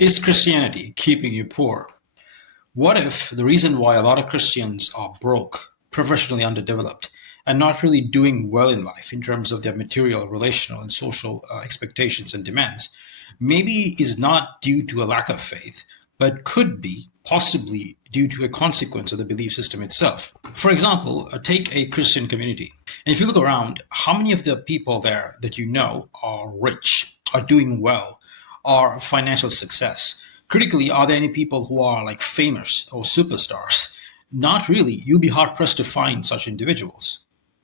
Is Christianity keeping you poor? What if the reason why a lot of Christians are broke, professionally underdeveloped, and not really doing well in life in terms of their material, relational, and social expectations and demands, maybe is not due to a lack of faith, but could be possibly due to a consequence of the belief system itself? For example, take a Christian community. And if you look around, how many of the people there that you know are rich, are doing well, are financial success? Critically, are there any people who are like famous or superstars? Not really. You'll be hard pressed to find such individuals.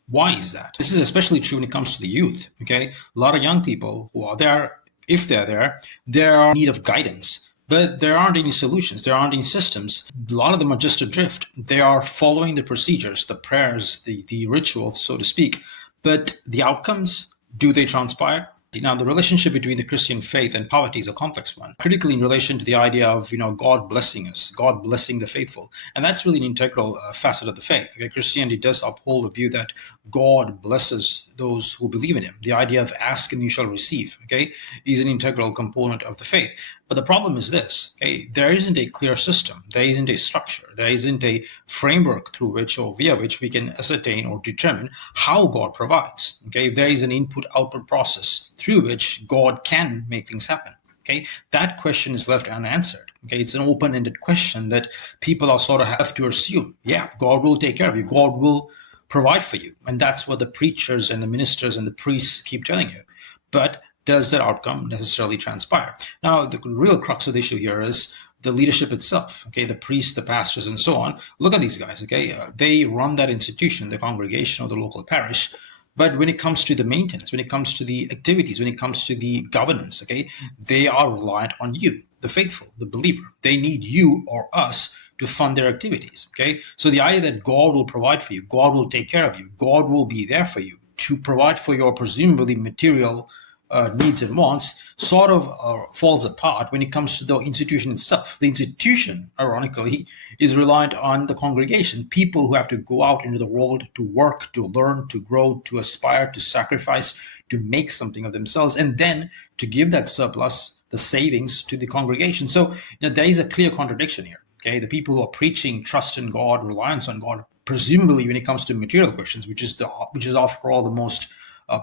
Why is that? This is especially true when it comes to the youth. Okay, a lot of young people who are there, if they're there, they're in need of guidance. But there aren't any solutions. There aren't any systems. A lot of them are just adrift. They are following the procedures, the prayers, the rituals, so to speak. But the outcomes, do they transpire? Now, the relationship between the Christian faith and poverty is a complex one, critically in relation to the idea of, God blessing us, God blessing the faithful. And that's really an integral facet of the faith. Okay? Christianity does uphold the view that God blesses those who believe in him. The idea of ask and you shall receive, okay, is an integral component of the faith. But the problem is this, okay, there isn't a clear system, there isn't a structure, there isn't a framework through which or via which we can ascertain or determine how God provides. Okay, there is an input-output process through which God can make things happen. Okay, that question is left unanswered. Okay, it's an open-ended question that people are sort of have to assume, yeah, God will take care of you, God will provide for you. And that's what the preachers and the ministers and the priests keep telling you. But does that outcome necessarily transpire? Now, the real crux of the issue here is the leadership itself, okay, the priests, the pastors, and so on. Look at these guys, okay? They run that institution, the congregation or the local parish. But when it comes to the maintenance, when it comes to the activities, when it comes to the governance, okay, they are reliant on you, the faithful, the believer. They need you or us to fund their activities, okay? So the idea that God will provide for you, God will take care of you, God will be there for you to provide for your presumably material needs and wants sort of falls apart when it comes to the institution itself. The institution, ironically, is reliant on the congregation, people who have to go out into the world to work, to learn, to grow, to aspire, to sacrifice, to make something of themselves, and then to give that surplus, the savings, to the congregation. So there is a clear contradiction here. Okay, the people who are preaching trust in God, reliance on God, presumably when it comes to material questions, which is after all the most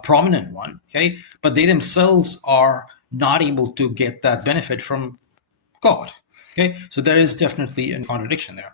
prominent one, okay, but they themselves are not able to get that benefit from God. Okay, so there is definitely a contradiction there.